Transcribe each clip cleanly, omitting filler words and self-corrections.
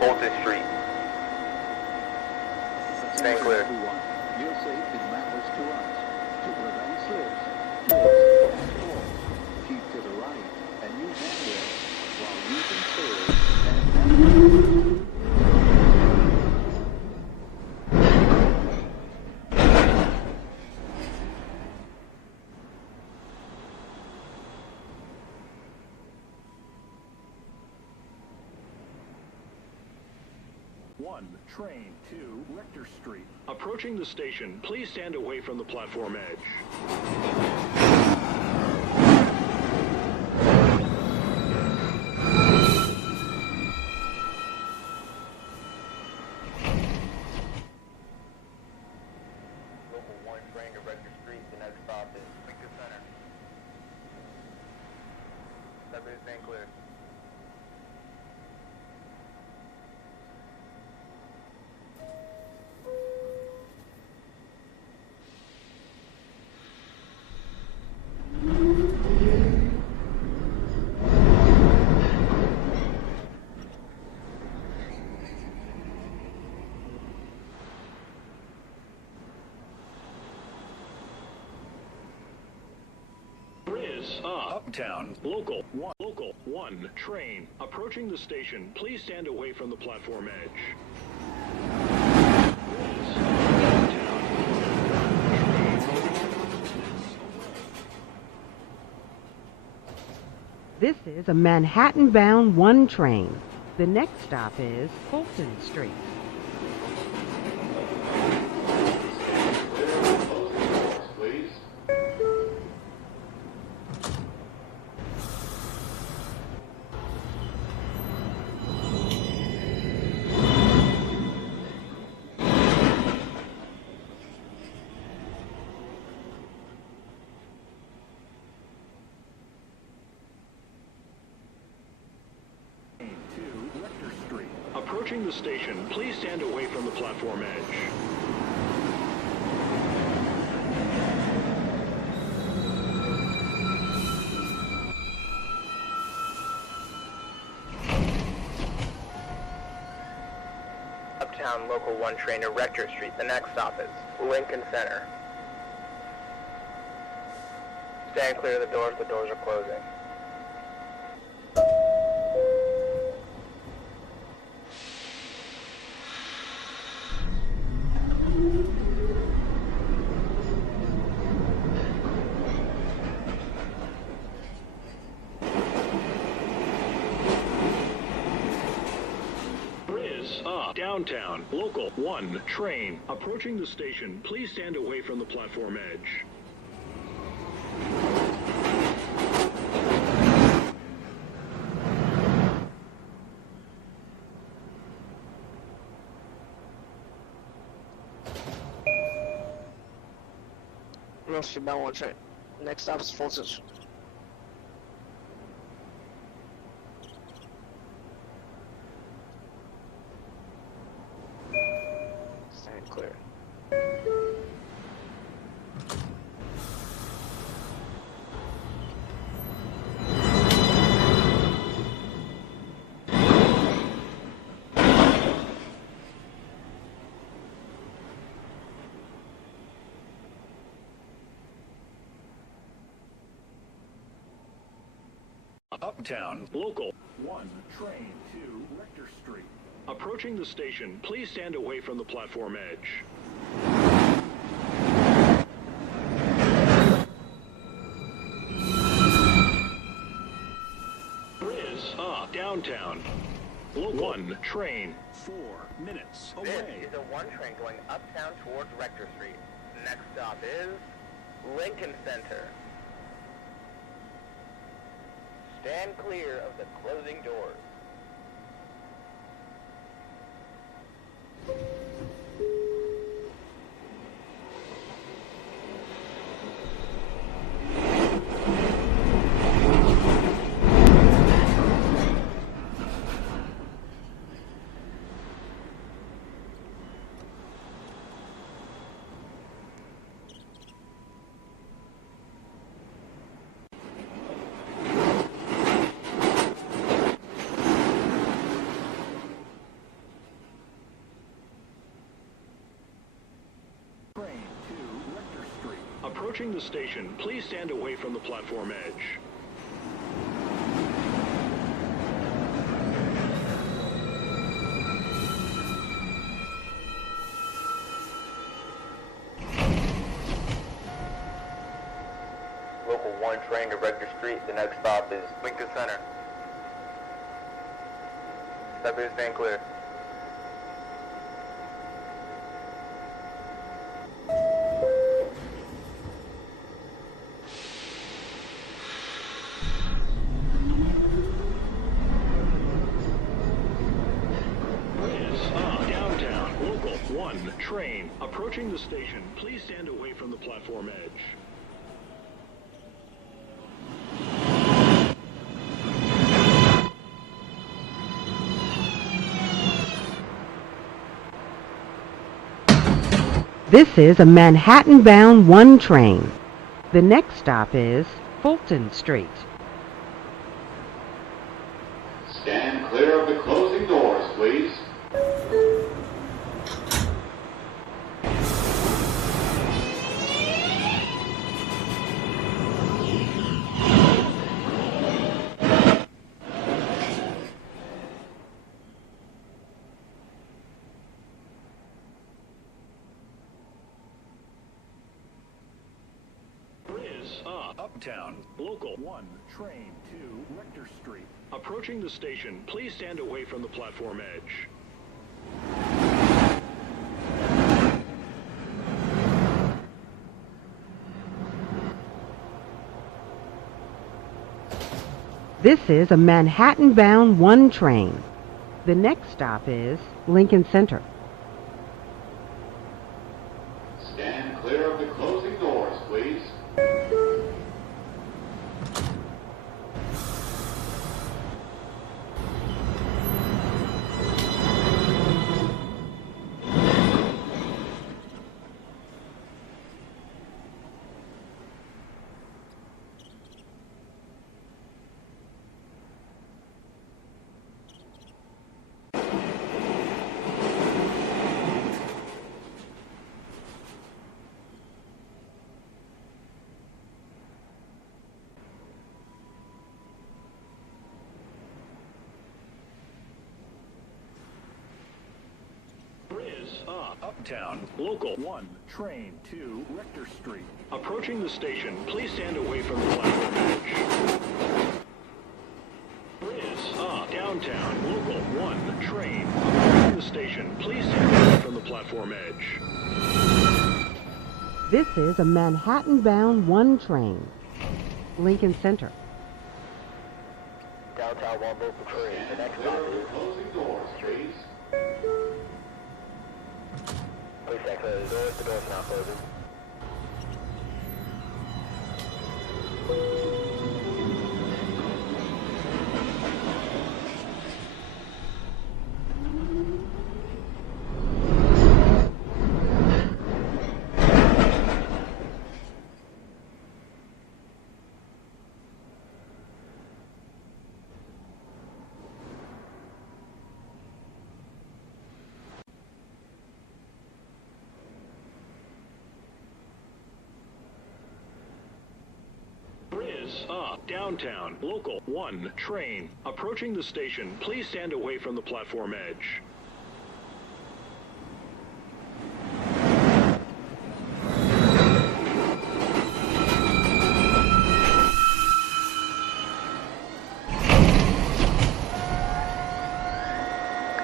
Fulton Street. Stand clear. Your safety matters to us. To prevent slips, twists, and falls, keep to the right and use handrails while using stairs and Train to Rector Street. Approaching the station, please stand away from the platform edge. Local 1 train to Rector Street. The next stop is Lincoln Center. Everybody stand clear. Uptown, local 1 train. Approaching the station, please stand away from the platform edge. This is a Manhattan-bound 1 train. The next stop is Fulton Street. Approaching the station, please stand away from the platform edge. Uptown Local 1 train to Rector Street. The next stop is Lincoln Center. Stand clear of the doors are closing. Downtown, local 1 train. Approaching the station, please stand away from the platform edge. Northbound 1 train. Next stop is Fulton. Stand clear. Uptown, local 1 train to Rector Street. Approaching the station, please stand away from the platform edge. Is up. Downtown, local 1 train. 4 minutes away. This is a 1 train going uptown towards Rector Street. Next stop is Lincoln Center. Stand clear of the closing doors. Approaching the station, please stand away from the platform edge. Local 1 train to Rector Street. The next stop is Lincoln Center. Step in, stand clear. Downtown, local 1 train. Approaching the station, please stand away from the platform edge. This is a Manhattan-bound 1 train. The next stop is Fulton Street. Stand clear of the closing doors, please. Uptown, local 1 train to Rector Street. Approaching the station, please stand away from the platform edge. This is a Manhattan-bound 1 train. The next stop is Lincoln Center. Stand clear of the closing doors, please. Uptown, local 1 train to Rector Street. Approaching the station, please stand away from the platform edge. Downtown, local 1 train. Approaching the station, please stand away from the platform edge. This is a Manhattan-bound 1 train. Lincoln Center. Downtown 1 local train. The next stop is Closing doors, please. Please stand clear of the doors. The doors are now closing. Downtown, local 1 train. Approaching the station, please stand away from the platform edge.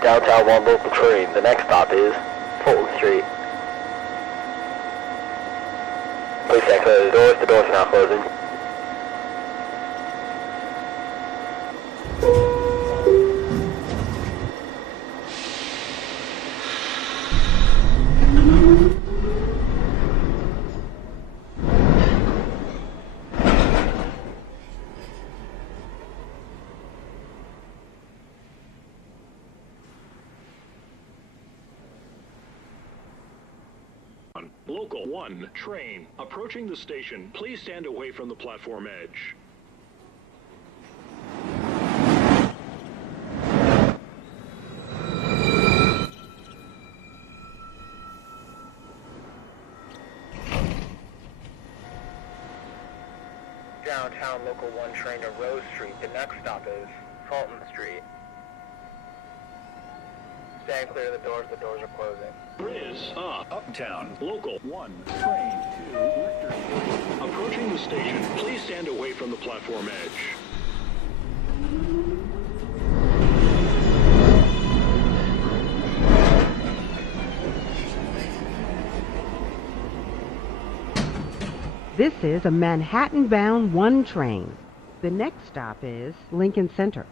Downtown 1 local train. The next stop is Fulton Street. Please stand clear of the doors. The doors are now closing. Local 1 train. Approaching the station, please stand away from the platform edge. Uptown Local 1 train to Rose Street. The next stop is Fulton Street. Stand clear of the doors are closing. Is Uptown Local 1 train to Rector Street. Approaching the station, please stand away from the platform edge. This is a Manhattan-bound 1 train. The next stop is Lincoln Center.